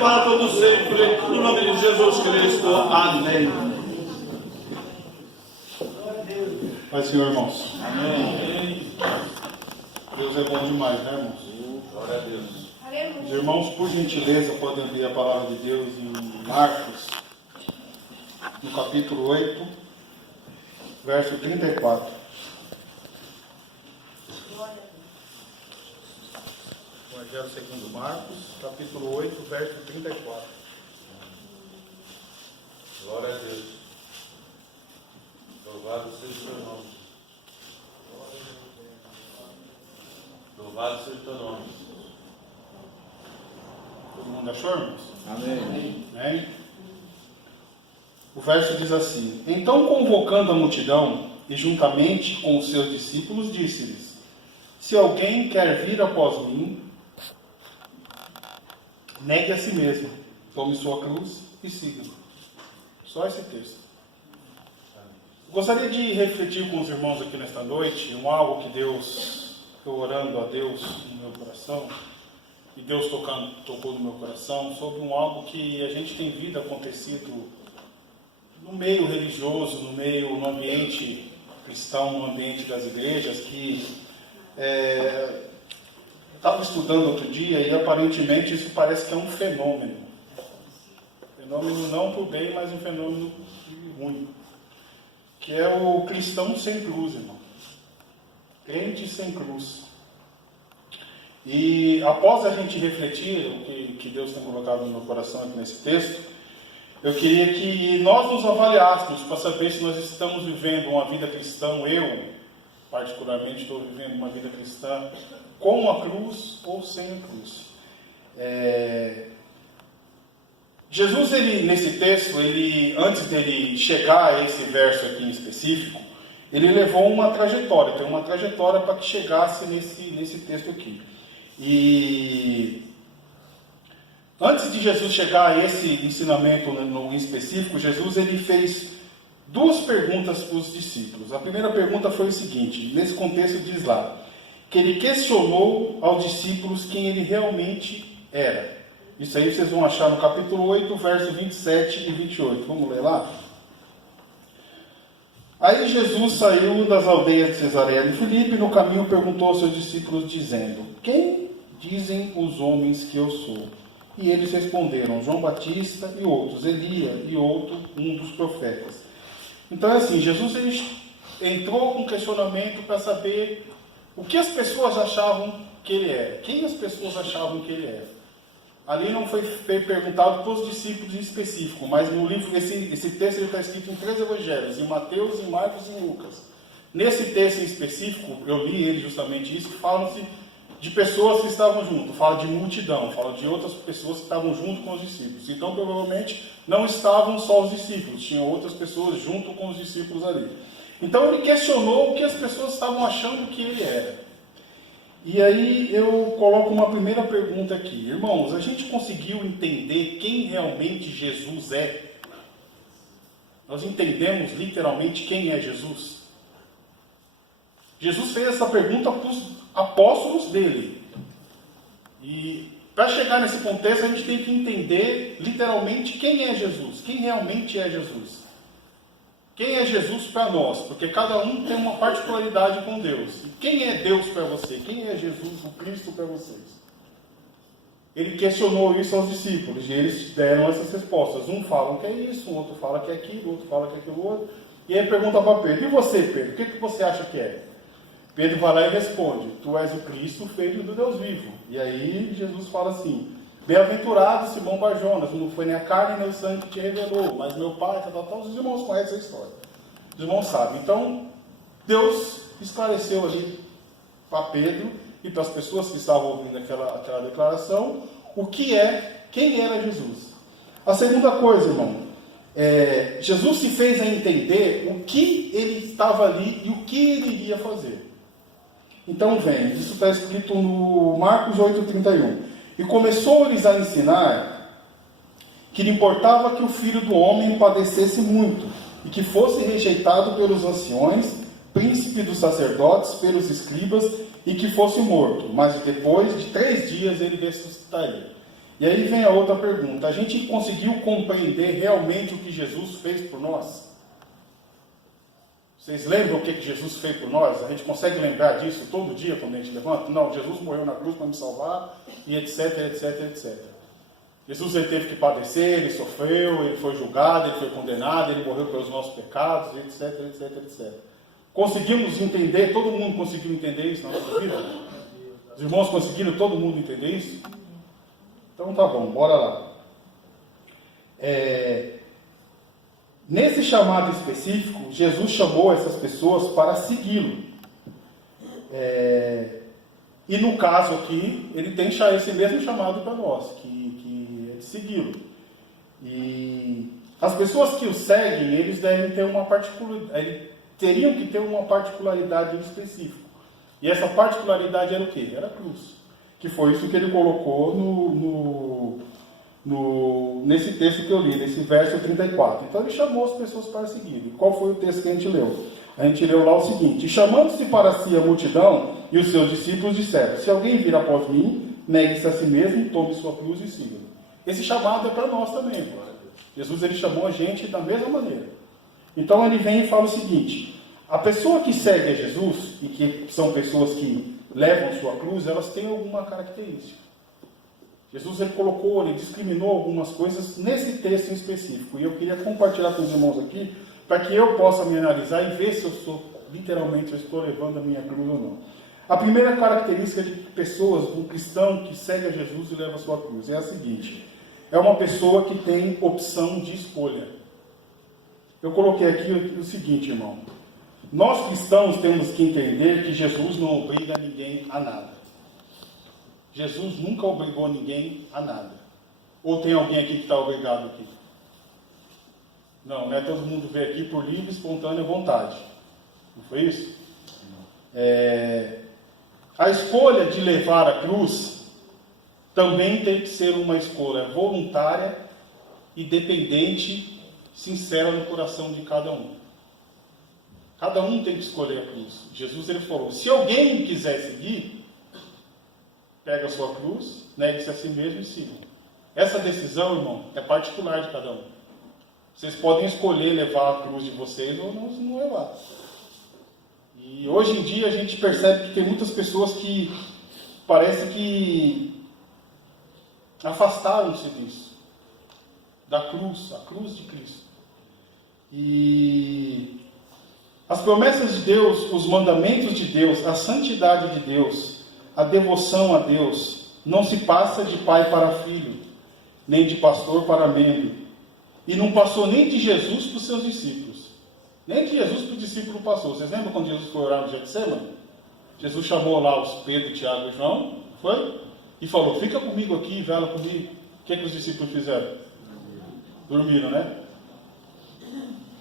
para todos sempre, no nome de Jesus Cristo. Amém. Pai, Senhor, irmãos. Amém. Deus é bom demais, né, irmãos? Glória a Deus. Os irmãos, por gentileza, podem abrir a palavra de Deus em Marcos, no capítulo 8, verso 34. Evangelho segundo Marcos, capítulo 8, verso 34. Glória a Deus. Louvado seja o teu nome. Louvado seja o teu nome. Todo mundo achou, irmãos? Amém. Amém? O verso diz assim: Então, convocando a multidão, e juntamente com os seus discípulos, disse-lhes: Se alguém quer vir após mim, negue a si mesmo, tome sua cruz e siga-me. Só esse texto. Gostaria de refletir com os irmãos aqui nesta noite algo que Deus, eu orando a Deus no meu coração, e Deus tocou no meu coração, sobre algo que a gente tem visto acontecido no meio religioso, no ambiente cristão, no ambiente das igrejas, que estava estudando outro dia e aparentemente isso parece que é um fenômeno. Fenômeno não por bem, mas um fenômeno ruim. Que é o cristão sem cruz, irmão. Crente sem cruz. E após a gente refletir o que Deus tem colocado no meu coração aqui nesse texto, eu queria que nós nos avaliássemos para saber se nós estamos vivendo uma vida cristã. Eu, particularmente, estou vivendo uma vida cristã com a cruz ou sem a cruz. Jesus, nesse texto, antes dele chegar a esse verso aqui em específico, ele levou uma trajetória, tem uma trajetória para que chegasse nesse texto aqui. E antes de Jesus chegar a esse ensinamento em específico, Jesus ele fez duas perguntas para os discípulos. A primeira pergunta foi o seguinte, nesse contexto diz lá, que ele questionou aos discípulos quem ele realmente era. Isso aí vocês vão achar no capítulo 8, verso 27 e 28. Vamos ler lá? Aí Jesus saiu das aldeias de Cesareia de Filipe e no caminho perguntou aos seus discípulos, dizendo: Quem dizem os homens que eu sou? E eles responderam: João Batista e outros, Elia e outro, um dos profetas. Então é assim, Jesus ele entrou com questionamento para saber o que as pessoas achavam que ele era. Quem as pessoas achavam que ele era. Ali não foi perguntado para os discípulos em específico, mas no livro, esse texto está escrito em 3 evangelhos, em Mateus, em Marcos e em Lucas. Nesse texto em específico, eu li ele justamente isso, que falam-se de pessoas que estavam junto, fala de multidão, fala de outras pessoas que estavam junto com os discípulos. Então, provavelmente, não estavam só os discípulos, tinham outras pessoas junto com os discípulos ali. Então, ele questionou o que as pessoas estavam achando que ele era. E aí eu coloco uma primeira pergunta aqui. Irmãos, a gente conseguiu entender quem realmente Jesus é? Nós entendemos literalmente quem é Jesus? Jesus fez essa pergunta para os apóstolos dele. E para chegar nesse contexto a gente tem que entender literalmente quem é Jesus. Quem realmente é Jesus? Quem é Jesus para nós? Porque cada um tem uma particularidade com Deus. E quem é Deus para você? Quem é Jesus, o Cristo para vocês? Ele questionou isso aos discípulos e eles deram essas respostas. Um fala que é isso, o outro fala que é aquilo, o outro fala que é aquilo outro. E aí pergunta para Pedro: E você, Pedro? O que você acha que é? Pedro vai lá e responde: Tu és o Cristo, filho do Deus vivo. E aí Jesus fala assim: Bem-aventurado Simão Barjonas, não foi nem a carne nem o sangue que te revelou, mas meu Pai, os irmãos conhecem essa história. Os irmãos sabem. Então, Deus esclareceu ali para Pedro e para as pessoas que estavam ouvindo aquela declaração, quem era Jesus. A segunda coisa, irmão, Jesus se fez a entender o que ele estava ali e o que ele iria fazer. Então, isso está escrito no Marcos 8,31. E começou-lhes a ensinar que lhe importava que o Filho do Homem padecesse muito, e que fosse rejeitado pelos anciões, príncipe dos sacerdotes, pelos escribas, e que fosse morto, mas depois de 3 dias ele ressuscitaria. E aí vem a outra pergunta. A gente conseguiu compreender realmente o que Jesus fez por nós? Vocês lembram o que Jesus fez por nós? A gente consegue lembrar disso todo dia quando a gente levanta? Não, Jesus morreu na cruz para me salvar, e etc, etc, etc. Jesus ele teve que padecer, ele sofreu, ele foi julgado, ele foi condenado, ele morreu pelos nossos pecados, etc, etc, etc. Conseguimos entender, todo mundo conseguiu entender isso na nossa vida? Os irmãos conseguiram todo mundo entender isso? Então tá bom, bora lá. Nesse chamado específico, Jesus chamou essas pessoas para segui-lo. E no caso aqui, ele tem esse mesmo chamado para nós, que é de segui-lo. E as pessoas que o seguem, eles devem ter teriam que ter uma particularidade específica. E essa particularidade era o quê? Era a cruz. Que foi isso que ele colocou nesse texto que eu li, nesse verso 34. Então ele chamou as pessoas para seguir. E qual foi o texto que a gente leu? A gente leu lá o seguinte: chamando-se para si a multidão, e os seus discípulos disseram: se alguém vir após mim, negue-se a si mesmo, tome sua cruz e siga. Esse chamado é para nós também. Jesus ele chamou a gente da mesma maneira. Então ele vem e fala o seguinte: a pessoa que segue a Jesus, e que são pessoas que levam sua cruz, elas têm alguma característica. Jesus ele discriminou algumas coisas nesse texto em específico. E eu queria compartilhar com os irmãos aqui, para que eu possa me analisar e ver se eu literalmente, eu estou levando a minha cruz ou não. A primeira característica de pessoas, um cristão que segue a Jesus e leva a sua cruz, é a seguinte: é uma pessoa que tem opção de escolha. Eu coloquei aqui o seguinte, irmão. Nós cristãos temos que entender que Jesus não obriga ninguém a nada. Jesus nunca obrigou ninguém a nada. Ou tem alguém aqui que está obrigado aqui? Não, né? Todo mundo veio aqui por livre e espontânea vontade. Não foi isso? A escolha de levar a cruz também tem que ser uma escolha voluntária e dependente, sincera no coração de cada um. Cada um tem que escolher a cruz. Jesus ele falou: se alguém me quiser seguir, pega a sua cruz, negue-se a si mesmo e siga. Essa decisão, irmão, é particular de cada um. Vocês podem escolher levar a cruz de vocês ou não levar. E hoje em dia a gente percebe que tem muitas pessoas que parece que afastaram-se disso, da cruz, a cruz de Cristo. E as promessas de Deus, os mandamentos de Deus, a santidade de Deus, a devoção a Deus, não se passa de pai para filho, nem de pastor para membro. E não passou nem de Jesus para os seus discípulos. Nem de Jesus para o discípulo passou. Vocês lembram quando Jesus foi orar no Getsemane? Jesus chamou lá os Pedro, Tiago e João, foi? E falou: fica comigo aqui e vela comigo. O que os discípulos fizeram? Dormiram, né?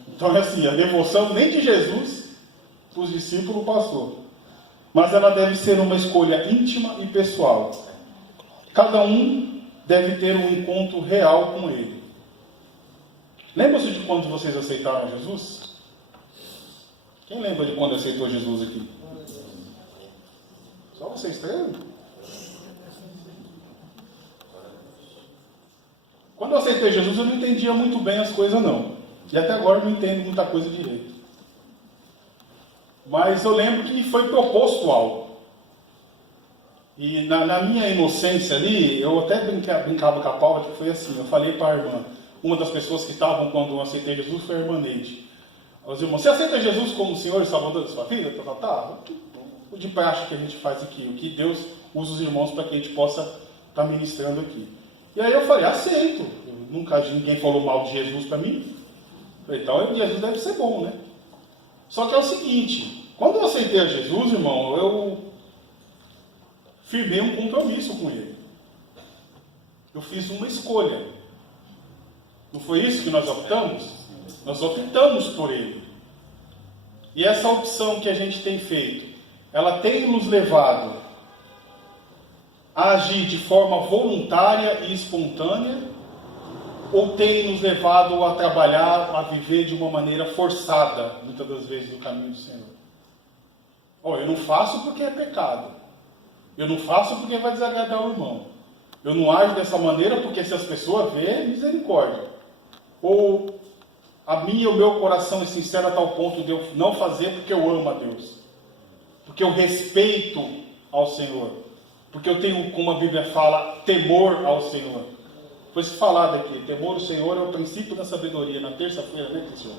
Então é assim, a devoção nem de Jesus para os discípulos passou. Mas ela deve ser uma escolha íntima e pessoal. Cada um deve ter um encontro real com Ele. Lembra-se de quando vocês aceitaram Jesus? Quem lembra de quando aceitou Jesus aqui? Só vocês três? Quando eu aceitei Jesus, eu não entendia muito bem as coisas, não. E até agora eu não entendo muita coisa direito. Mas eu lembro que foi proposto algo. E na minha inocência ali, eu até brincava com a Paula, que foi assim: eu falei para a irmã, uma das pessoas que estavam quando eu aceitei Jesus foi a irmã Neide. Os irmãos: você aceita Jesus como Senhor e Salvador da sua vida? O de praxe que a gente faz aqui, o que Deus usa os irmãos para que a gente possa estar ministrando aqui. E aí eu falei: aceito. Nunca ninguém falou mal de Jesus para mim. Então Jesus deve ser bom, né? Só que é o seguinte: quando eu aceitei a Jesus, irmão, eu firmei um compromisso com Ele. Eu fiz uma escolha. Não foi isso que nós optamos? Nós optamos por Ele. E essa opção que a gente tem feito, ela tem nos levado a agir de forma voluntária e espontânea, ou tem nos levado a trabalhar, a viver de uma maneira forçada, muitas das vezes, no caminho do Senhor? Eu não faço porque é pecado. Eu não faço porque vai desagradar o irmão. Eu não ajo dessa maneira porque se as pessoas verem, misericórdia. Ou a minha e o meu coração é sincero a tal ponto de eu não fazer porque eu amo a Deus. Porque eu respeito ao Senhor. Porque eu tenho, como a Bíblia fala, temor ao Senhor. Foi se falado aqui, temor ao Senhor é o princípio da sabedoria. Na terça-feira, né, Senhor?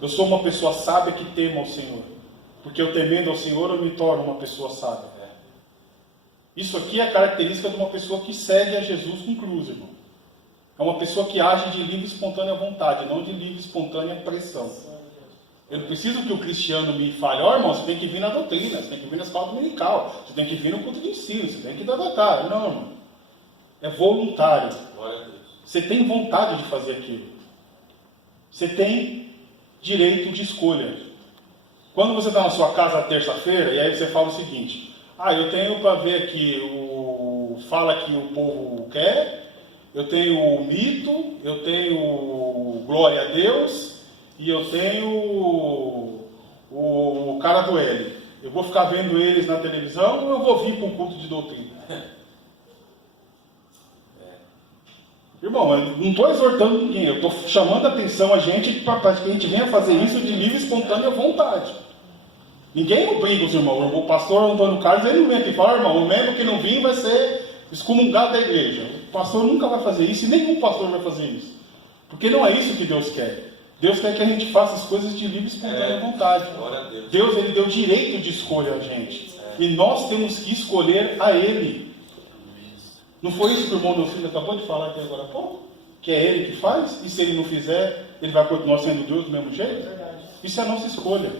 Eu sou uma pessoa sábia que temo ao Senhor. Porque eu temendo ao Senhor, eu me torno uma pessoa sábia. Isso aqui é a característica de uma pessoa que segue a Jesus com cruz, irmão. É uma pessoa que age de livre e espontânea vontade, não de livre e espontânea pressão. Eu não preciso que o cristiano me fale, ó, irmão, você tem que vir na doutrina, você tem que vir na escola dominical, você tem que vir no culto de ensino, você tem que dar da cara. Não, irmão. É voluntário. Você tem vontade de fazer aquilo. Você tem direito de escolha. Quando você está na sua casa na terça-feira, e aí você fala o seguinte, eu tenho para ver aqui o fala que o povo quer, eu tenho o mito, eu tenho glória a Deus, e eu tenho o cara do L. Eu vou ficar vendo eles na televisão ou eu vou vir para um culto de doutrina? Irmão, eu não estou exortando ninguém, eu estou chamando a atenção a gente para que a gente venha fazer isso de livre e espontânea vontade. Ninguém obriga os irmãos. O pastor Antônio Carlos, ele não vem aqui e fala, irmão, o membro que não vir vai ser excomungado da igreja. O pastor nunca vai fazer isso e nenhum pastor vai fazer isso. Porque não é isso que Deus quer. Deus quer que a gente faça as coisas de livre e espontânea vontade. Deus, ele deu direito de escolha a gente. E nós temos que escolher a Ele. Não foi isso que o irmão do filho acabou de falar aqui agora há pouco? Que é Ele que faz? E se Ele não fizer, Ele vai continuar sendo Deus do mesmo jeito? Isso é a nossa escolha.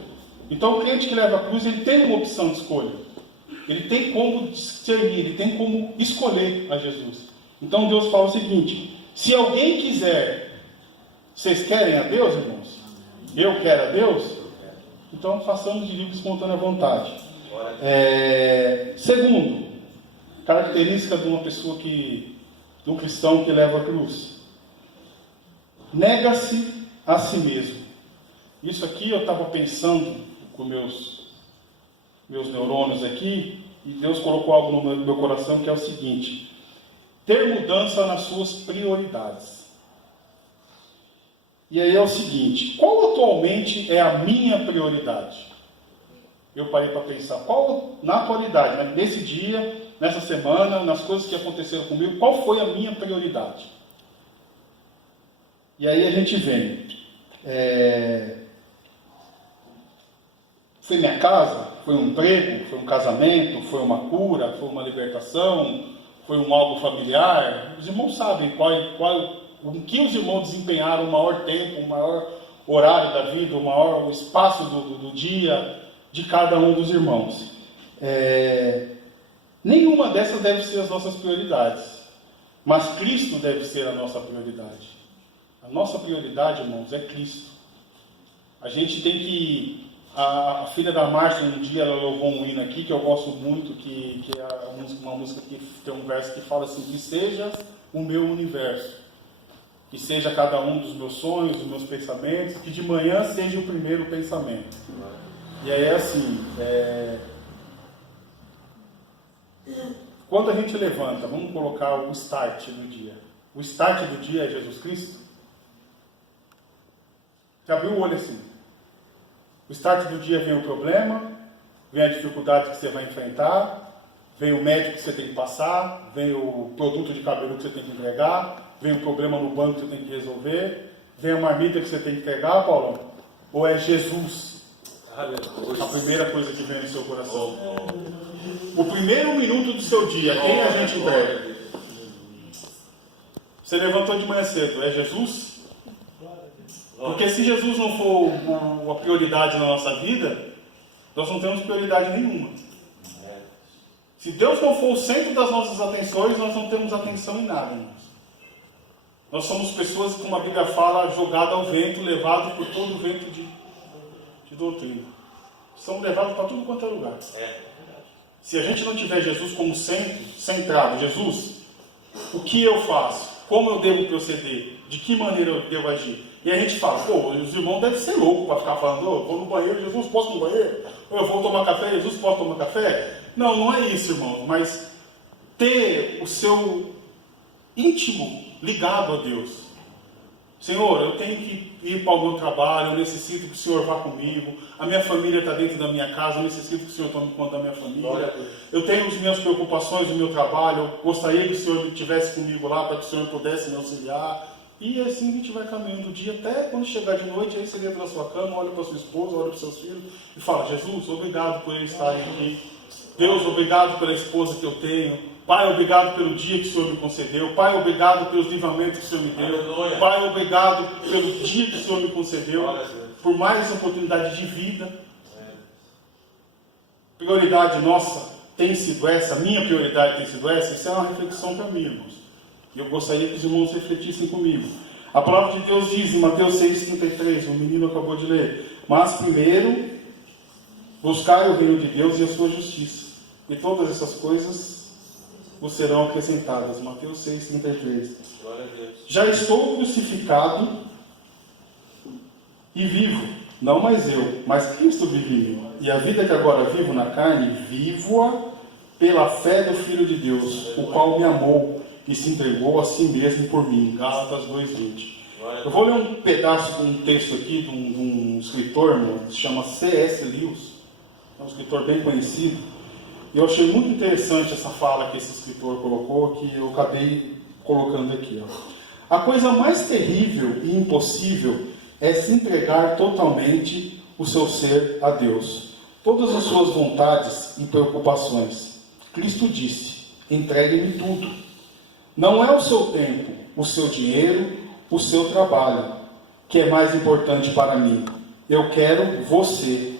Então o crente que leva a cruz, ele tem uma opção de escolha. Ele tem como discernir, ele tem como escolher a Jesus. Então Deus fala o seguinte, se alguém quiser, vocês querem a Deus, irmãos? Eu quero a Deus? Então façamos de livre e espontânea vontade. Segundo, característica de uma pessoa de um cristão que leva a cruz. Nega-se a si mesmo. Isso aqui eu estava pensando com meus neurônios aqui, e Deus colocou algo no meu coração que é o seguinte: ter mudança nas suas prioridades. E aí é o seguinte, qual atualmente é a minha prioridade? Eu parei para pensar, qual na atualidade, né, nesse dia, nessa semana, nas coisas que aconteceram comigo, qual foi a minha prioridade? E aí a gente vem, foi minha casa, foi um emprego, foi um casamento, foi uma cura, foi uma libertação, foi um algo familiar. Os irmãos sabem em que os irmãos desempenharam o maior tempo, o maior horário da vida, o maior espaço do dia de cada um dos irmãos. Nenhuma dessas deve ser as nossas prioridades, mas Cristo deve ser a nossa prioridade. A nossa prioridade, irmãos, é Cristo. A gente tem que... A filha da Márcia, um dia, ela louvou um hino aqui, que eu gosto muito, que é uma música que tem um verso que fala assim, que seja o meu universo, que seja cada um dos meus sonhos, dos meus pensamentos, que de manhã seja o primeiro pensamento. E aí é assim, quando a gente levanta, vamos colocar o start do dia. O start do dia é Jesus Cristo? Você abriu o olho assim. O start do dia vem o problema, vem a dificuldade que você vai enfrentar, vem o médico que você tem que passar, vem o produto de cabelo que você tem que entregar, vem o problema no banco que você tem que resolver, vem a marmita que você tem que entregar, Paulo? Ou é Jesus? A primeira coisa que vem no seu coração. O primeiro minuto do seu dia, quem a gente entrega? Você levantou de manhã cedo, é Jesus? Porque se Jesus não for a prioridade na nossa vida, nós não temos prioridade nenhuma. Se Deus não for o centro das nossas atenções, nós não temos atenção em nada, irmãos. Nós somos pessoas, como a Bíblia fala, jogadas ao vento, levados por todo o vento de doutrina. Somos levados para tudo quanto é lugar. Se a gente não tiver Jesus como centrado, Jesus, o que eu faço? Como eu devo proceder? De que maneira eu devo agir? E a gente fala, os irmãos devem ser loucos para ficar falando, eu vou no banheiro, Jesus, posso ir no banheiro? Ou eu vou tomar café, Jesus, posso tomar café? Não, não é isso, irmãos, mas ter o seu íntimo ligado a Deus. Senhor, eu tenho que ir para o meu trabalho, eu necessito que o Senhor vá comigo, a minha família está dentro da minha casa, eu necessito que o Senhor tome conta da minha família, eu tenho as minhas preocupações do meu trabalho, eu gostaria que o Senhor estivesse comigo lá para que o Senhor pudesse me auxiliar. E assim a gente vai caminhando o dia, até quando chegar de noite, aí você entra na sua cama, olha para sua esposa, olha para seus filhos e fala: Jesus, obrigado por eles estarem aqui. Deus, obrigado pela esposa que eu tenho. Pai, obrigado pelo dia que o Senhor me concedeu. Pai, obrigado pelos livramentos que o Senhor me deu. Aleluia. Pai, obrigado pelo dia que o Senhor me concedeu. Por mais oportunidade de vida. Prioridade nossa tem sido essa, minha prioridade tem sido essa. Isso é uma reflexão para mim, irmãos. E eu gostaria que os irmãos refletissem comigo. A palavra de Deus diz em Mateus 6,33, o menino acabou de ler: mas primeiro, buscai o reino de Deus e a sua justiça, e todas essas coisas vos serão acrescentadas. Mateus 6,33. Já estou crucificado e vivo, não mais eu, mas Cristo vive em mim. E a vida que agora vivo na carne, vivo-a pela fé do Filho de Deus, o qual me amou e se entregou a si mesmo por mim. Gálatas 2,20. Eu vou ler um pedaço de um texto aqui de um escritor, irmão, que se chama C.S. Lewis. É um escritor bem conhecido. E eu achei muito interessante essa fala que esse escritor colocou, que eu acabei colocando aqui. A coisa mais terrível e impossível é se entregar totalmente o seu ser a Deus, todas as suas vontades e preocupações. Cristo disse: entregue-me tudo. Não é o seu tempo, o seu dinheiro, o seu trabalho que é mais importante para mim. Eu quero você.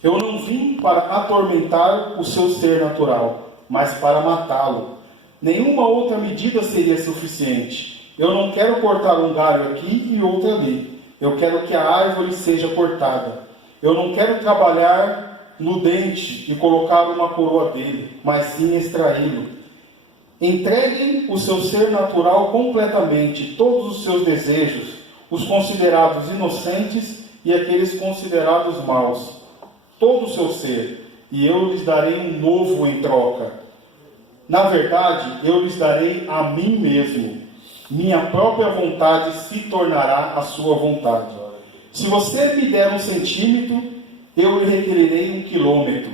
Eu não vim para atormentar o seu ser natural, mas para matá-lo. Nenhuma outra medida seria suficiente. Eu não quero cortar um galho aqui e outro ali. Eu quero que a árvore seja cortada. Eu não quero trabalhar no dente e colocar uma coroa dele, mas sim extraí-lo. Entregue o seu ser natural completamente, todos os seus desejos, os considerados inocentes e aqueles considerados maus. Todo o seu ser, e eu lhes darei um novo em troca. Na verdade, eu lhes darei a mim mesmo. Minha própria vontade se tornará a sua vontade. Se você me der 1 centímetro, eu lhe requererei 1 quilômetro.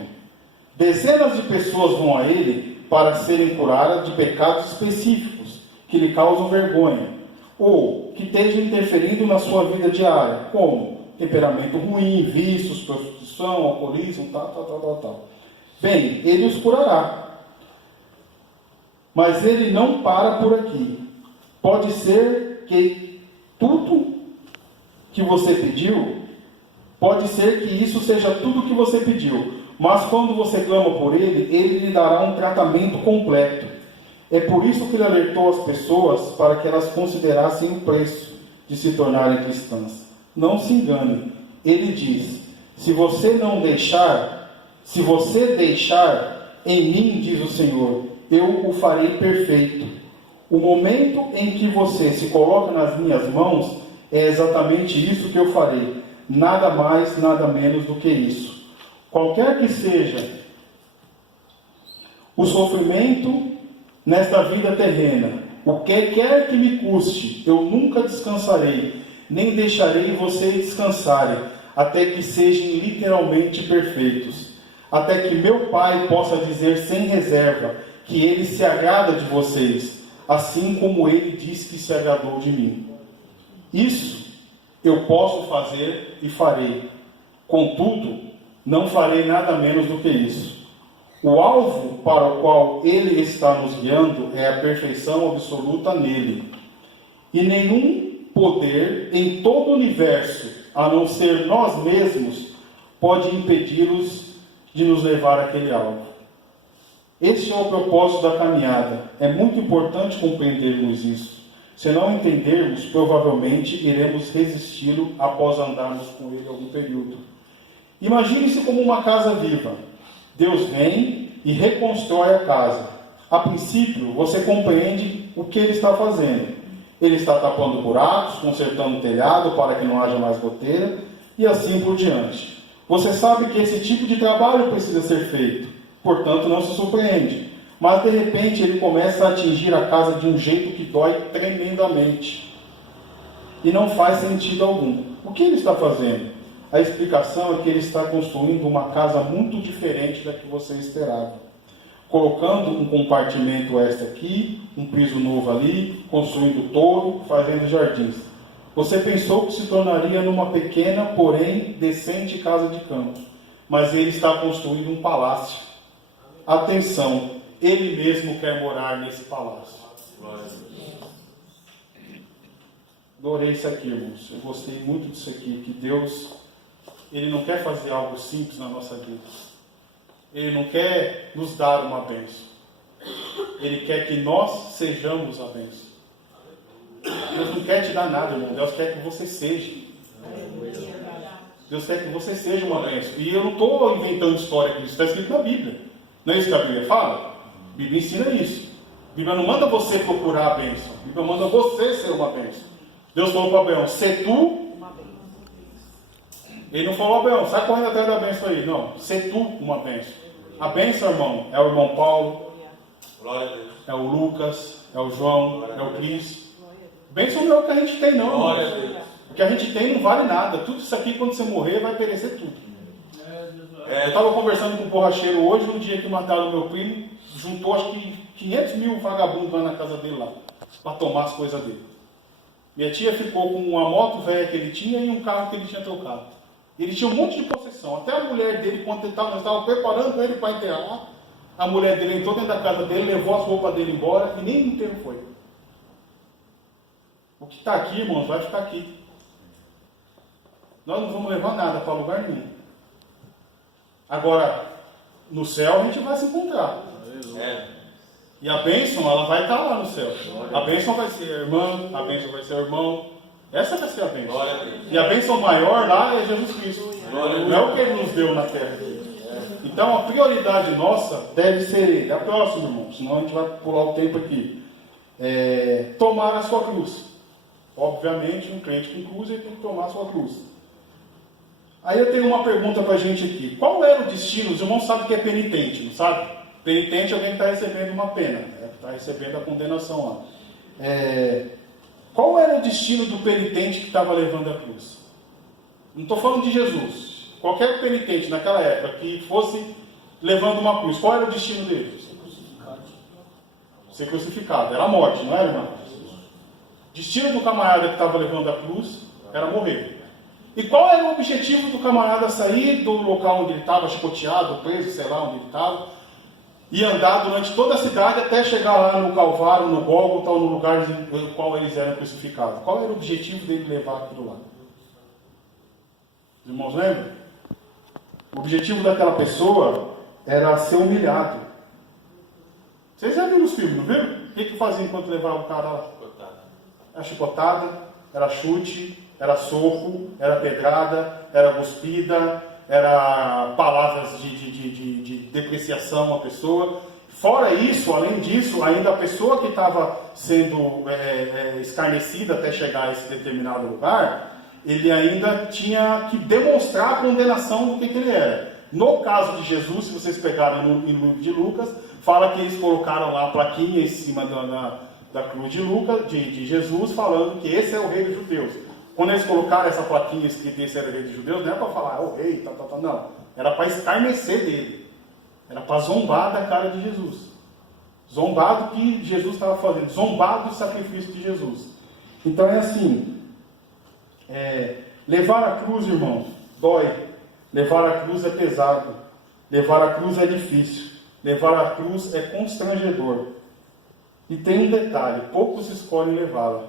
Dezenas de pessoas vão a ele para serem curadas de pecados específicos que lhe causam vergonha, ou que estejam interferindo na sua vida diária, como temperamento ruim, vícios, prostituição, alcoolismo, tal. Bem, ele os curará. Mas ele não para por aqui. Pode ser que tudo que você pediu, pode ser que isso seja tudo que você pediu, mas quando você clama por ele, ele lhe dará um tratamento completo. É por isso que ele alertou as pessoas para que elas considerassem o preço de se tornarem cristãs. Não se engane, ele diz: se você deixar em mim, diz o Senhor, eu o farei perfeito. O momento em que você se coloca nas minhas mãos é exatamente isso que eu farei. Nada mais, nada menos do que isso. Qualquer que seja o sofrimento nesta vida terrena, o que quer que me custe, eu nunca descansarei, nem deixarei vocês descansarem, até que sejam literalmente perfeitos. Até que meu Pai possa dizer sem reserva que Ele se agrada de vocês, assim como Ele disse que se agradou de mim. Isso eu posso fazer e farei. Contudo, não farei nada menos do que isso. O alvo para o qual Ele está nos guiando é a perfeição absoluta nele. E nenhum poder em todo o universo, a não ser nós mesmos, pode impedi-los de nos levar àquele alvo. Este é o propósito da caminhada. É muito importante compreendermos isso. Se não entendermos, provavelmente iremos resisti-lo após andarmos com ele algum período. Imagine-se como uma casa viva. Deus vem e reconstrói a casa. A princípio, você compreende o que ele está fazendo. Ele está tapando buracos, consertando o telhado para que não haja mais goteira, e assim por diante. Você sabe que esse tipo de trabalho precisa ser feito, portanto não se surpreende. Mas de repente ele começa a atingir a casa de um jeito que dói tremendamente. E não faz sentido algum. O que ele está fazendo? A explicação é que ele está construindo uma casa muito diferente da que você esperava. Colocando um compartimento extra aqui, um piso novo ali, construindo torre, fazendo jardins. Você pensou que se tornaria numa pequena, porém decente casa de campo. Mas ele está construindo um palácio. Atenção, ele mesmo quer morar nesse palácio. Adorei isso aqui, irmãos. Eu gostei muito disso aqui, que Deus, Ele não quer fazer algo simples na nossa vida. Ele não quer nos dar uma bênção. Ele quer que nós sejamos a bênção. Deus não quer te dar nada, irmão. Deus quer que você seja. Deus quer que você seja uma bênção. E eu não estou inventando história aqui. Isso está escrito na Bíblia. Não é isso que a Bíblia fala? A Bíblia ensina isso. A Bíblia não manda você procurar a bênção. A Bíblia manda você ser uma bênção. Deus falou para Abraão, se tu... Ele não falou, Abraão, sai correndo atrás da bênção aí. Não, se tu uma bênção. A bênção, irmão, é o irmão Paulo, é o Lucas, é o João, é o Cris. Bênção não é o que a gente tem, não. O que a gente tem não vale nada. Tudo isso aqui, quando você morrer, vai perecer tudo. Eu estava conversando com o borracheiro hoje, no dia que mataram o meu primo, juntou acho que 500 mil vagabundos lá na casa dele, lá, para tomar as coisas dele. Minha tia ficou com uma moto velha que ele tinha e um carro que ele tinha trocado. Ele tinha um monte de possessão. Até a mulher dele, quando nós estávamos preparando ele para enterrar, a mulher dele entrou dentro da casa dele, levou as roupas dele embora e nem no enterro foi. O que está aqui, irmãos, vai ficar aqui. Nós não vamos levar nada para lugar nenhum. Agora, no céu a gente vai se encontrar. E a bênção, ela vai estar lá no céu. A bênção vai ser a irmã, a bênção vai ser o irmão. Essa vai ser a bênção. E a bênção maior lá é Jesus Cristo. Não é o que Ele nos deu na terra. Então a prioridade nossa deve ser Ele. A próxima, irmão, senão a gente vai pular o tempo aqui. Tomar a sua cruz. Obviamente, um crente com cruz, ele tem que tomar a sua cruz. Aí eu tenho uma pergunta para a gente aqui. Qual era o destino? Os irmãos sabem que é penitente, não sabe? Penitente é alguém que está recebendo uma pena, que está recebendo a condenação lá. Qual era o destino do penitente que estava levando a cruz? Não estou falando de Jesus. Qualquer penitente naquela época que fosse levando uma cruz, qual era o destino dele? Ser crucificado. Era a morte, não era, irmão? O destino do camarada que estava levando a cruz era morrer. E qual era o objetivo do camarada sair do local onde ele estava, chicoteado, preso, sei lá onde ele estava, e andar durante toda a cidade até chegar lá no Calvário, no Gólgota, ou no lugar no qual eles eram crucificados? Qual era o objetivo dele levar aquilo lá? Os irmãos lembram? O objetivo daquela pessoa era ser humilhado. Vocês já viram os filmes, não viram? O que fazia enquanto levava o cara lá? Era chicotada, era chute, era soco, era pedrada, era cuspida, era palavras de depreciação à pessoa. Fora isso, além disso, ainda a pessoa que estava sendo escarnecida até chegar a esse determinado lugar, ele ainda tinha que demonstrar a condenação do que ele era. No caso de Jesus, se vocês pegarem no livro de Lucas, fala que eles colocaram lá a plaquinha em cima da cruz de Jesus, falando que esse é o rei dos judeus. Quando eles colocaram essa plaquinha escrita esse era o rei dos judeus, não era para falar, o rei, não. Era para escarnecer dele. Era para zombar da cara de Jesus. Zombar do que Jesus estava fazendo. Zombar do sacrifício de Jesus. Então é assim. Levar a cruz, irmãos, dói. Levar a cruz é pesado. Levar a cruz é difícil. Levar a cruz é constrangedor. E tem um detalhe, poucos escolhem levá-la.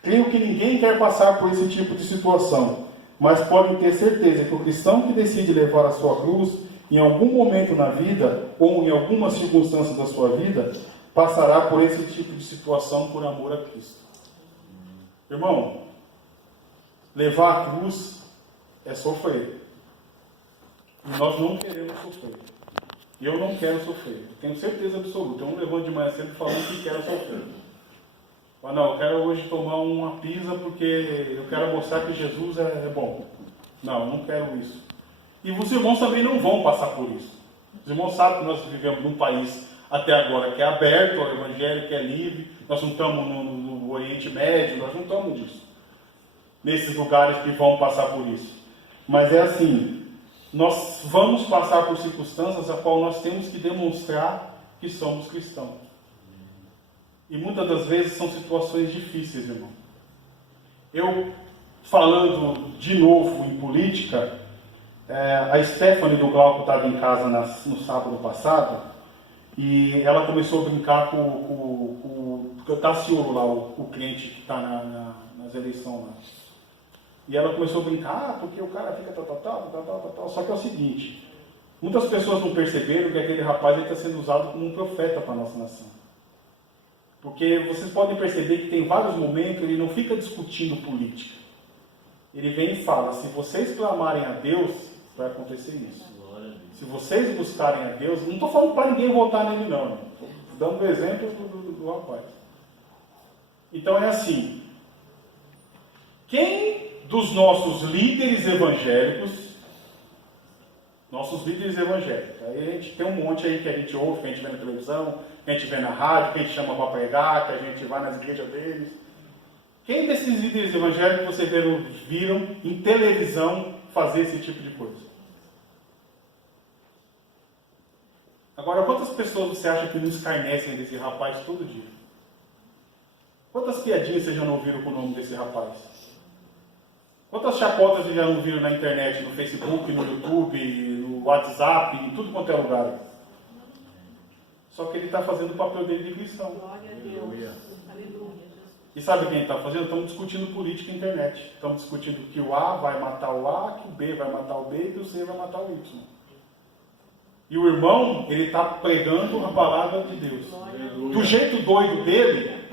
Creio que ninguém quer passar por esse tipo de situação, mas podem ter certeza que o cristão que decide levar a sua cruz, em algum momento na vida, ou em alguma circunstância da sua vida, passará por esse tipo de situação por amor a Cristo. Irmão, levar a cruz é sofrer. E nós não queremos sofrer. Eu não quero sofrer. Eu tenho certeza absoluta. Eu não levanto de manhã cedo falando que quero sofrer. Mas não, eu quero hoje tomar uma pizza porque eu quero mostrar que Jesus é bom. Não, eu não quero isso. E os irmãos também não vão passar por isso. Os irmãos sabem que nós vivemos num país até agora que é aberto ao Evangelho, que é livre. Nós não estamos no Oriente Médio, nós não estamos disso. Nesses lugares que vão passar por isso. Mas é assim, nós vamos passar por circunstâncias a qual nós temos que demonstrar que somos cristãos. E muitas das vezes são situações difíceis, irmão. Eu, falando de novo em política, a Stephanie do Glauco estava em casa no sábado passado, e ela começou a brincar com o Tassiolo lá, o cliente que está nas eleições lá. E ela começou a brincar, porque o cara fica tal. Só que é o seguinte, muitas pessoas não perceberam que aquele rapaz está sendo usado como um profeta para a nossa nação. Porque vocês podem perceber que tem vários momentos, ele não fica discutindo política. Ele vem e fala, se vocês clamarem a Deus, vai acontecer isso. Se vocês buscarem a Deus, não estou falando para ninguém votar nele não, estou dando o exemplo do rapaz. Então é assim, quem dos nossos líderes evangélicos, aí a gente tem um monte aí que a gente ouve, que a gente vê na televisão, que a gente vê na rádio, que a gente chama para pregar, que a gente vai nas igrejas deles. Quem desses líderes evangélicos vocês viram em televisão fazer esse tipo de coisa? Agora, quantas pessoas você acha que não escarnecem desse rapaz todo dia? Quantas piadinhas vocês já não ouviram com o nome desse rapaz? Quantas chacotas vocês já não viram na internet, no Facebook, no YouTube, no WhatsApp, em tudo quanto é lugar? Só que ele está fazendo o papel dele de cristão. Glória a Deus. Aleluia. E sabe quem está fazendo? Estamos discutindo política na internet. Estamos discutindo que o A vai matar o A, que o B vai matar o B e que o C vai matar o Y. E o irmão, ele está pregando a palavra de Deus. Do jeito doido dele,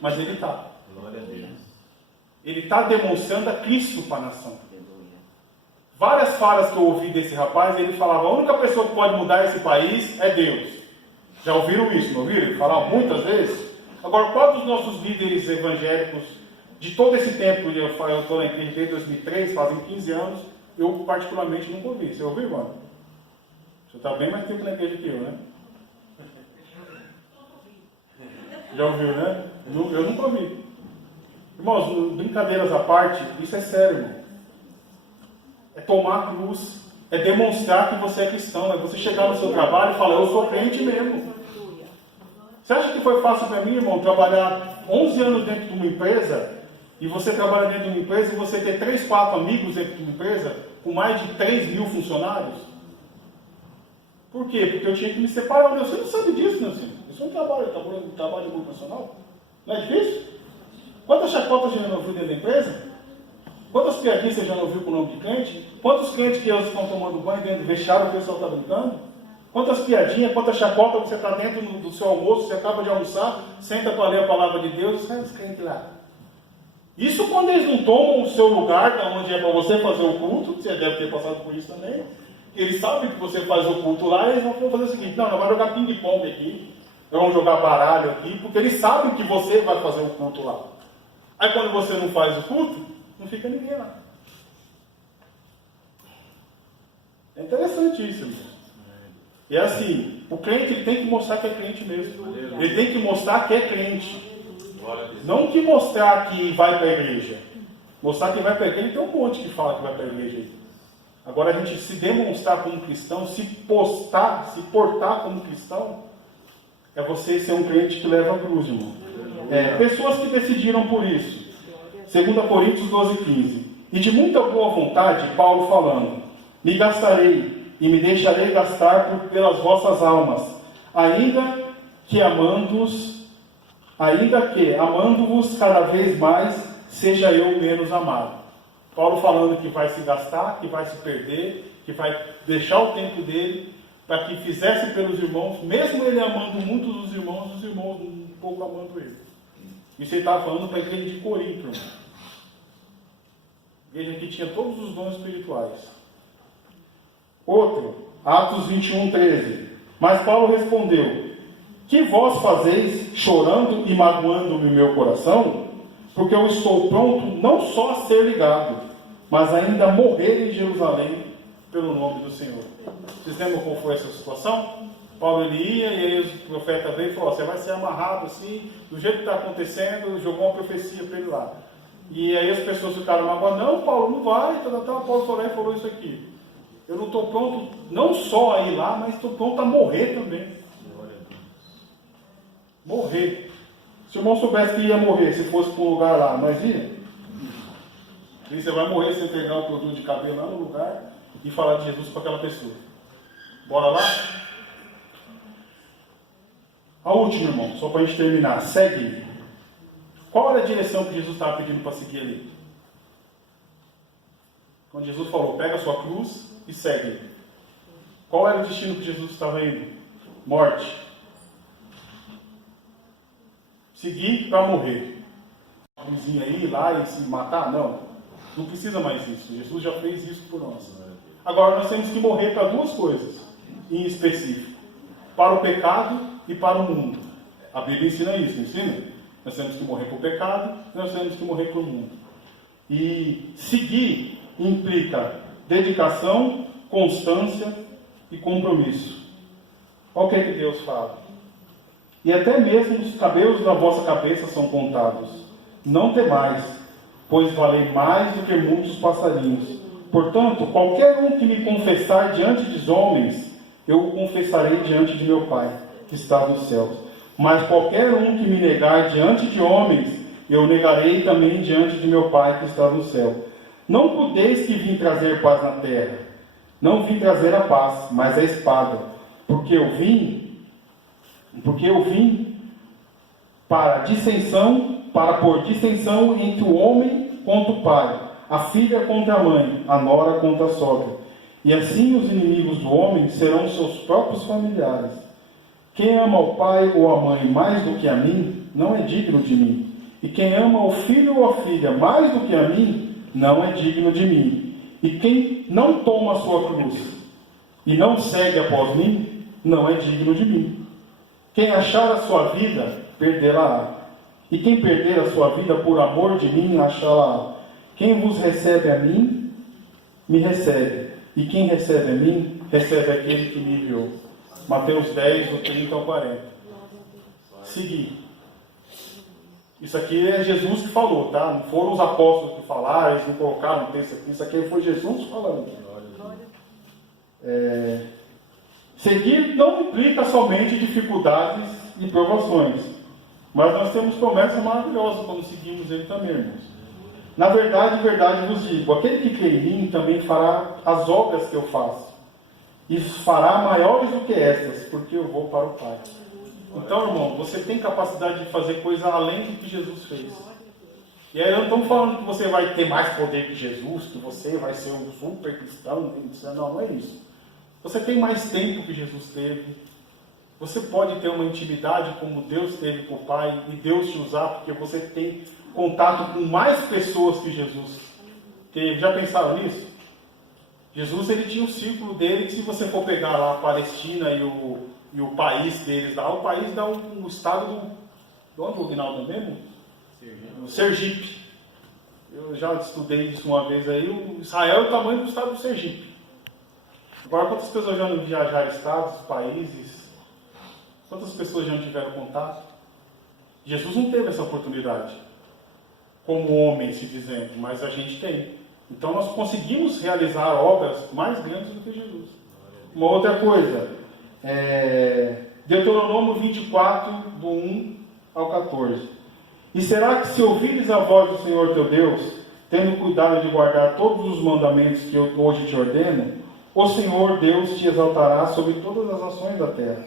mas ele está. Glória a Deus. Ele está demonstrando a Cristo para a nação. Várias falas que eu ouvi desse rapaz, ele falava, a única pessoa que pode mudar esse país é Deus. Já ouviram isso, não ouviram? Ele falava muitas vezes. Agora, qual dos nossos líderes evangélicos, de todo esse tempo, eu estou na igreja desde 2003, fazem 15 anos, eu particularmente nunca ouvi. Você ouviu, mano? Você está bem mais tempo na igreja que eu, né? Já ouviu, né? Eu nunca ouvi. Irmãos, brincadeiras à parte, isso é sério, irmão. É tomar a cruz, é demonstrar que você é cristão, é você chegar no seu trabalho e falar, eu sou crente mesmo. Você acha que foi fácil para mim, irmão, trabalhar 11 anos dentro de uma empresa, e você trabalha dentro de uma empresa e você ter 3, 4 amigos dentro de uma empresa, com mais de 3.000 funcionários? Por quê? Porque eu tinha que me separar. Você não sabe disso, meu senhor. Isso é um trabalho multinacional. Não é difícil? Quantas chacotas você já não viu dentro da empresa? Quantas piadinhas você já não viu com o nome de crente? Quantos crentes que eles estão tomando banho dentro do vestiário, o pessoal está brincando? Quantas piadinhas, quantas chacotas você está dentro do seu almoço, você acaba de almoçar, senta para ler a palavra de Deus e sai os crentes lá. Isso quando eles não tomam o seu lugar, onde é para você fazer o culto, você deve ter passado por isso também. Eles sabem que você faz o culto lá, eles vão fazer o seguinte, não, nós vamos jogar ping-pong aqui, nós vamos jogar baralho aqui, porque eles sabem que você vai fazer o culto lá. Aí quando você não faz o culto, não fica ninguém lá. É interessante isso, irmão. E é assim, o crente ele tem que mostrar que é crente mesmo. Ele tem que mostrar que é crente. Não que mostrar que vai para a igreja. Mostrar que vai para a igreja, tem um monte que fala que vai para a igreja aí. Agora a gente se demonstrar como cristão, se portar como cristão, é você ser um crente que leva a cruz, irmão. Pessoas que decidiram por isso. 2 Coríntios 12:15. E de muita boa vontade, Paulo falando, me gastarei e me deixarei gastar pelas vossas almas, ainda que amando-vos cada vez mais, seja eu menos amado. Paulo falando que vai se gastar, que vai se perder, que vai deixar o tempo dele, para que fizesse pelos irmãos, mesmo ele amando muitos dos irmãos um pouco amando ele. Isso ele estava falando para a igreja de Corinto. A igreja que tinha todos os dons espirituais. Outro, Atos 21:13. Mas Paulo respondeu, que vós fazeis chorando e magoando-me o meu coração? Porque eu estou pronto não só a ser ligado, mas ainda a morrer em Jerusalém pelo nome do Senhor. Vocês lembram qual foi essa situação? Paulo ele ia e aí o profeta veio e falou: você vai ser amarrado assim, do jeito que está acontecendo, jogou uma profecia para ele lá. E aí as pessoas ficaram magoadas: não, Paulo, não vai. Paulo foi lá e falou isso aqui: eu não estou pronto não só a ir lá, mas estou pronto a morrer também. Morrer. Se o irmão soubesse que ia morrer, se fosse para um lugar lá, nós ia? E você vai morrer sem entregar um produto de cabelo lá no lugar e falar de Jesus para aquela pessoa. Bora lá? A última, irmão, só para a gente terminar. Segue. Qual era a direção que Jesus estava pedindo para seguir ali? Quando Jesus falou: pega a sua cruz e segue. Qual era o destino que Jesus estava indo? Morte. Seguir para morrer. A cruzinha aí, ir lá e se matar? Não. Não precisa mais isso. Jesus já fez isso por nós. Agora nós temos que morrer para duas coisas, em específico: para o pecado e para o mundo. A Bíblia ensina isso, não ensina? Nós temos que morrer para o pecado e nós temos que morrer para o mundo. E seguir implica dedicação, constância e compromisso. Olha o que é que Deus fala: e até mesmo os cabelos da vossa cabeça são contados. Não temais, pois valei mais do que muitos passarinhos. Portanto, qualquer um que me confessar diante dos homens, eu o confessarei diante de meu Pai, que está nos céus. Mas qualquer um que me negar diante de homens, eu negarei também diante de meu Pai, que está no céu. Não podeis que vim trazer paz na terra. Não vim trazer a paz, mas a espada. Porque eu vim para dissensão, para pôr dissensão entre o homem contra o pai, a filha contra a mãe, a nora contra a sogra. E assim os inimigos do homem serão seus próprios familiares. Quem ama o pai ou a mãe mais do que a mim, não é digno de mim. E quem ama o filho ou a filha mais do que a mim, não é digno de mim. E quem não toma a sua cruz e não segue após mim, não é digno de mim. Quem achar a sua vida, perdê-la-á. E quem perder a sua vida por amor de mim, achá-la-á. Quem vos recebe a mim, me recebe. E quem recebe a mim, recebe aquele que me enviou. Mateus 10, do 30 ao 40. Seguir. Isso aqui é Jesus que falou, tá? Não foram os apóstolos que falaram, eles não colocaram um texto aqui. Isso aqui foi Jesus falando. Seguir não implica somente dificuldades e provações, mas nós temos promessas maravilhosas quando seguimos Ele também, irmãos. Na verdade, vos digo: aquele que crê em mim também fará as obras que eu faço, e fará maiores do que estas, porque eu vou para o Pai. Então, irmão, você tem capacidade de fazer coisa além do que Jesus fez. E aí não estamos falando que você vai ter mais poder que Jesus, que você vai ser um super cristão. Não, não é isso. Você tem mais tempo que Jesus teve. Você pode ter uma intimidade como Deus teve com o Pai e Deus te usar, porque você tem contato com mais pessoas que Jesus teve. Já pensaram nisso? Jesus, ele tinha um círculo dele, que se você for pegar lá a Palestina e o país deles lá, o país dá um estado do onde o Guinaldo mesmo? Sergipe. Eu já estudei isso uma vez aí. O Israel é o tamanho do estado do Sergipe. Agora, quantas pessoas já não viajaram estados, países? Quantas pessoas já não tiveram contato? Jesus não teve essa oportunidade, como homem se dizendo, mas a gente tem. Então nós conseguimos realizar obras mais grandes do que Jesus. Uma outra coisa, Deuteronômio 24, do 1 ao 14. E será que se ouvires a voz do Senhor teu Deus, tendo cuidado de guardar todos os mandamentos que eu hoje te ordeno, o Senhor Deus te exaltará sobre todas as nações da terra.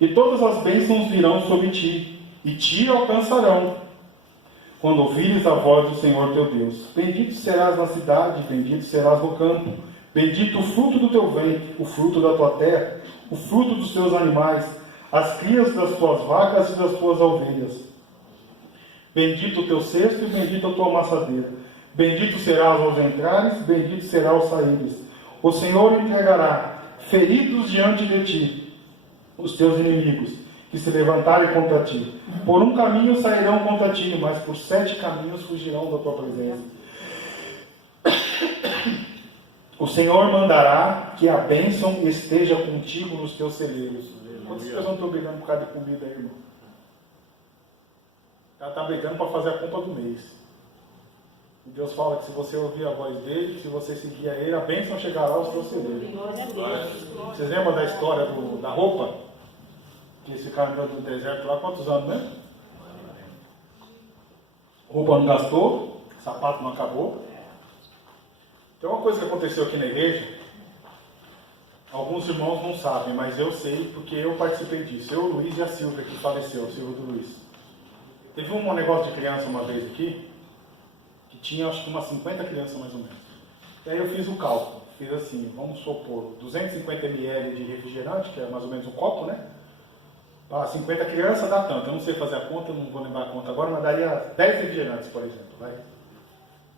E todas as bênçãos virão sobre ti, e te alcançarão, quando ouvires a voz do Senhor teu Deus. Bendito serás na cidade, bendito serás no campo. Bendito o fruto do teu ventre, o fruto da tua terra, o fruto dos teus animais, as crias das tuas vacas e das tuas ovelhas. Bendito o teu cesto e bendita a tua amassadeira. Bendito serás aos entrares, bendito será aos saíres. O Senhor entregará feridos diante de ti os teus inimigos, que se levantarem contra ti. Por um caminho sairão contra ti, mas por 7 caminhos fugirão da tua presença. O Senhor mandará que a bênção esteja contigo nos teus celeiros. Quantas pessoas não estão brigando por causa de comida aí, irmão? Ela está brigando para fazer a conta do mês. E Deus fala que se você ouvir a voz dele, se você seguir a ele, a bênção chegará aos teus celeiros. Vocês lembram da história da roupa? Que esse cara entrou no deserto lá, quantos anos, né? Roupa não gastou, sapato não acabou. Tem uma coisa que aconteceu aqui na igreja, alguns irmãos não sabem, mas eu sei porque eu participei disso. Eu, o Luiz e a Silvia, que faleceu, o Silvio do Luiz. Teve um negócio de criança uma vez aqui, que tinha acho que umas 50 crianças mais ou menos. E aí eu fiz o cálculo, fiz assim, vamos supor, 250 ml de refrigerante, que é mais ou menos um copo, né? Para 50 crianças dá tanto, eu não sei fazer a conta, não vou lembrar a conta agora, mas daria 10 refrigerantes, por exemplo, vai.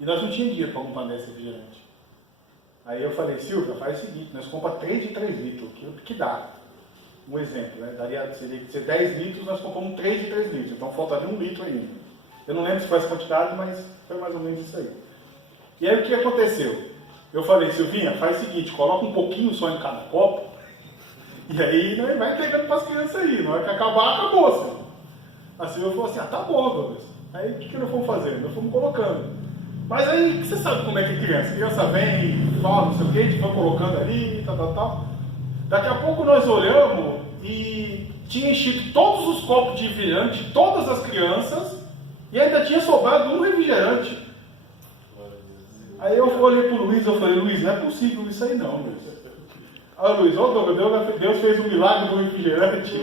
E nós não tínhamos dinheiro para comprar 10 refrigerantes. Aí eu falei, Silvia, faz o seguinte, nós compramos 3 de 3 litros, que dá. Um exemplo, né? Seria que ser 10 litros, nós compramos 3 de 3 litros, então faltaria 1 litro ainda. Eu não lembro se foi essa quantidade, mas foi mais ou menos isso aí. E aí o que aconteceu? Eu falei, Silvinha, faz o seguinte, coloca um pouquinho só em cada copo, e aí nós vai entregando para as crianças aí, na hora que acabar, acabou, assim. A Silvia falou assim, tá bom, Douglas. Aí o que nós fomos fazendo? Nós fomos colocando. Mas aí, você sabe como é que é criança? A criança vem, fala, não sei o que, a gente foi colocando ali, tal. Daqui a pouco nós olhamos e tinha enchido todos os copos de refrigerante, todas as crianças, e ainda tinha sobrado um refrigerante. Aí eu olhei pro Luiz, eu falei, Luiz, não é possível isso aí não, Luiz. Aí Luiz, Deus fez um milagre do refrigerante.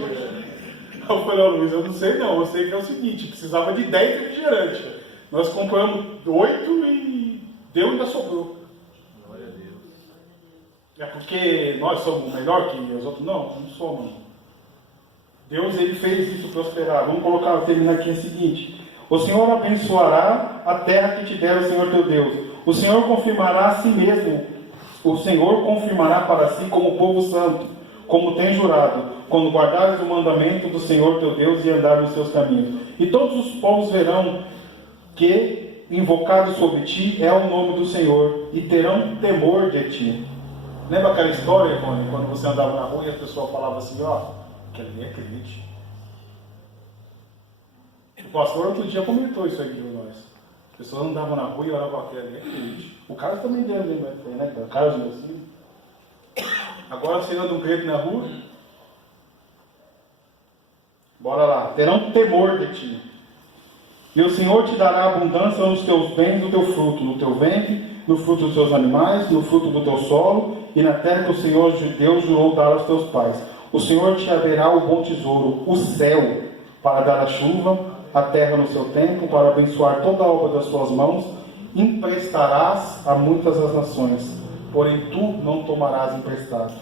Eu falei, Luiz, eu não sei não, eu sei que é o seguinte, precisava de 10 refrigerantes. Nós compramos 8 e deu e ainda sobrou. Glória a Deus. É porque nós somos melhor que os outros? Não, não somos. Deus, ele fez isso prosperar. Vamos colocar, terminar aqui o seguinte. O Senhor abençoará a terra que te der o Senhor teu Deus. O Senhor confirmará a si mesmo. O Senhor confirmará para si como povo santo, como tem jurado, quando guardares o mandamento do Senhor teu Deus e andares nos seus caminhos. E todos os povos verão que invocado sobre ti é o nome do Senhor, e terão temor de ti. Lembra aquela história, Rony, quando você andava na rua e as pessoas falavam assim, ó, que ali é crente. O pastor outro dia comentou isso aqui com nós. As pessoas andavam na rua e olhavam aquele ali é crente. O Carlos também deu, né? O Carlos, meu filho. Agora você anda um crente na rua. Bora lá. Terão temor de ti. E o Senhor te dará abundância nos teus bens, no teu fruto, no teu ventre, no fruto dos teus animais, no fruto do teu solo, e na terra que o Senhor Deus jurou dar aos teus pais. O Senhor te haverá o bom tesouro, o céu, para dar a chuva, a terra no seu tempo, para abençoar toda a obra das suas mãos. Emprestarás a muitas as nações, porém tu não tomarás emprestado.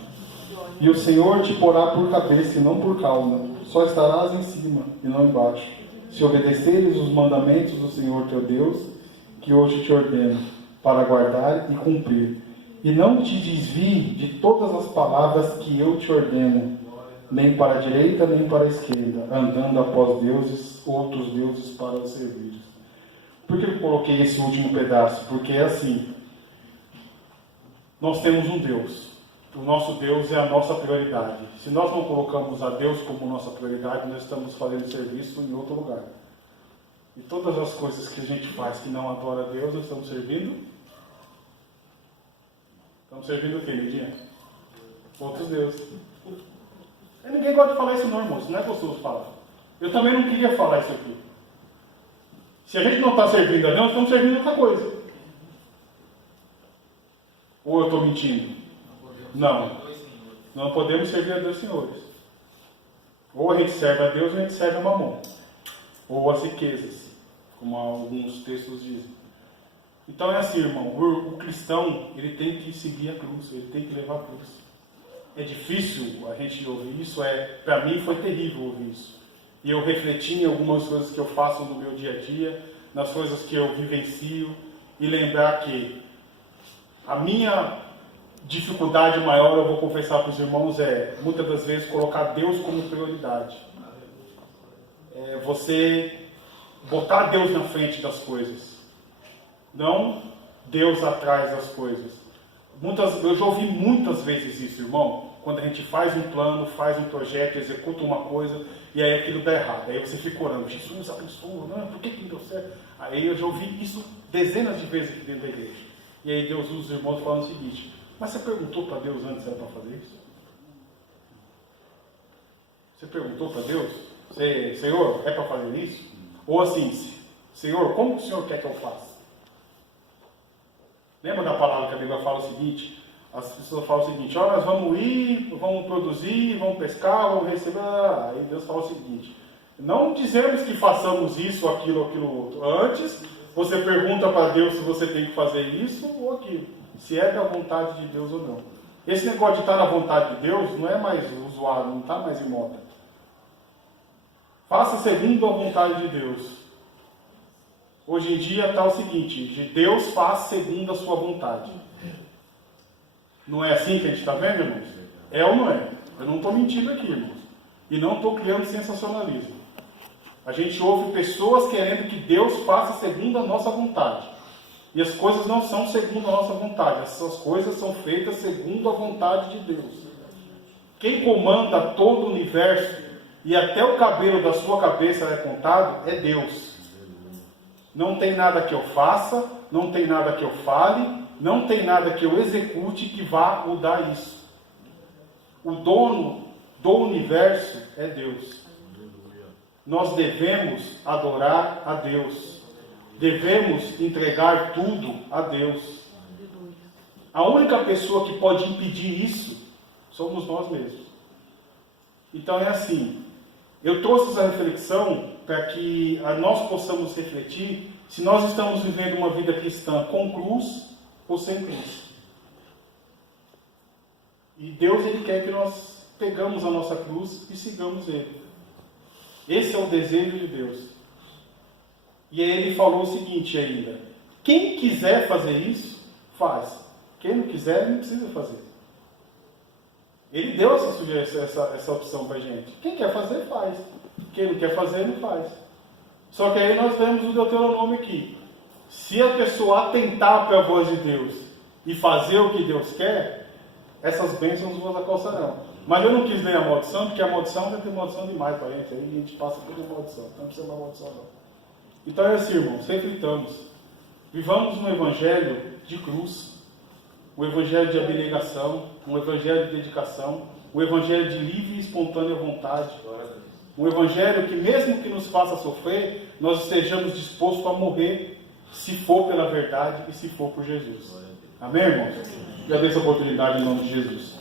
E o Senhor te porá por cabeça e não por cauda, só estarás em cima e não embaixo, se obedeceres os mandamentos do Senhor teu Deus, que hoje te ordeno, para guardar e cumprir. E não te desvie de todas as palavras que eu te ordeno, nem para a direita, nem para a esquerda, andando após outros deuses para os servir. Por que eu coloquei esse último pedaço? Porque é assim, nós temos um Deus. O nosso Deus é a nossa prioridade. Se nós não colocamos a Deus como nossa prioridade, nós estamos fazendo serviço em outro lugar. E todas as coisas que a gente faz que não adora a Deus, nós estamos servindo. Estamos servindo o quê, Lidinha? Outros deuses. E ninguém gosta de falar isso não, irmão. Isso não é gostoso falar. Eu também não queria falar isso aqui. Se a gente não está servindo a Deus, nós estamos servindo outra coisa. Ou eu estou mentindo? Não. Não podemos servir a dois senhores. Ou a gente serve a Deus ou a gente serve a Mamon. Ou as riquezas, como alguns textos dizem. Então é assim, irmão. O cristão, ele tem que seguir a cruz. Ele tem que levar a cruz. É difícil a gente ouvir isso. Para mim foi terrível ouvir isso. E eu refleti em algumas coisas que eu faço no meu dia a dia, nas coisas que eu vivencio, e lembrar que a minha dificuldade maior, eu vou confessar para os irmãos, muitas das vezes colocar Deus como prioridade. Você botar Deus na frente das coisas. Não Deus atrás das coisas. Eu já ouvi muitas vezes isso, irmão. Quando a gente faz um plano, faz um projeto, executa uma coisa, e aí aquilo dá errado. Aí você fica orando, Jesus abençoa, não, por que não deu certo? Aí eu já ouvi isso dezenas de vezes aqui dentro da igreja. E aí Deus usa os irmãos falando o seguinte: mas você perguntou para Deus antes se era para fazer isso? Você perguntou para Deus? Senhor, é para fazer isso? Ou assim, Senhor, como o Senhor quer que eu faça? Lembra da palavra que a Bíblia fala o seguinte? As pessoas falam o seguinte: ó, nós vamos ir, vamos produzir, vamos pescar, vamos receber. Aí Deus fala o seguinte: não dizemos que façamos isso, aquilo outro. Antes, você pergunta para Deus se você tem que fazer isso ou aquilo, se é da vontade de Deus ou não. Esse negócio de estar na vontade de Deus não é mais usuário, não está mais em moda. Faça segundo a vontade de Deus. Hoje em dia está o seguinte: de Deus faz segundo a sua vontade. Não é assim que a gente está vendo, irmãos? É ou não é? Eu não estou mentindo aqui, irmãos. E não estou criando sensacionalismo. A gente ouve pessoas querendo que Deus faça segundo a nossa vontade. E as coisas não são segundo a nossa vontade. Essas coisas são feitas segundo a vontade de Deus. Quem comanda todo o universo e até o cabelo da sua cabeça é contado é Deus. Não tem nada que eu faça, não tem nada que eu fale, não tem nada que eu execute que vá mudar isso. O dono do universo é Deus. Nós devemos adorar a Deus. Devemos entregar tudo a Deus. A única pessoa que pode impedir isso somos nós mesmos. Então é assim. Eu trouxe essa reflexão para que nós possamos refletir se nós estamos vivendo uma vida cristã com cruz ou sem cruz. E Deus, Ele quer que nós pegamos a nossa cruz e sigamos Ele. Esse é o desejo de Deus. E aí Ele falou o seguinte ainda: quem quiser fazer isso, faz. Quem não quiser, não precisa fazer. Ele deu essa opção para a gente. Quem quer fazer, faz. Quem não quer fazer, não faz. Só que aí nós vemos o Deuteronômio aqui. Se a pessoa atentar para a voz de Deus e fazer o que Deus quer, essas bênçãos vos alcançarão. Mas eu não quis ler a maldição, porque a maldição já tem maldição demais para a gente. Aí a gente passa por uma maldição. Não precisa mais maldição, não. Então é assim, irmãos, reflitamos. Vivamos um evangelho de cruz, um evangelho de abnegação, um evangelho de dedicação, um evangelho de livre e espontânea vontade. Um evangelho que, mesmo que nos faça sofrer, nós estejamos dispostos a morrer, se for pela verdade e se for por Jesus. Amém, irmãos? Já dei essa oportunidade em nome de Jesus.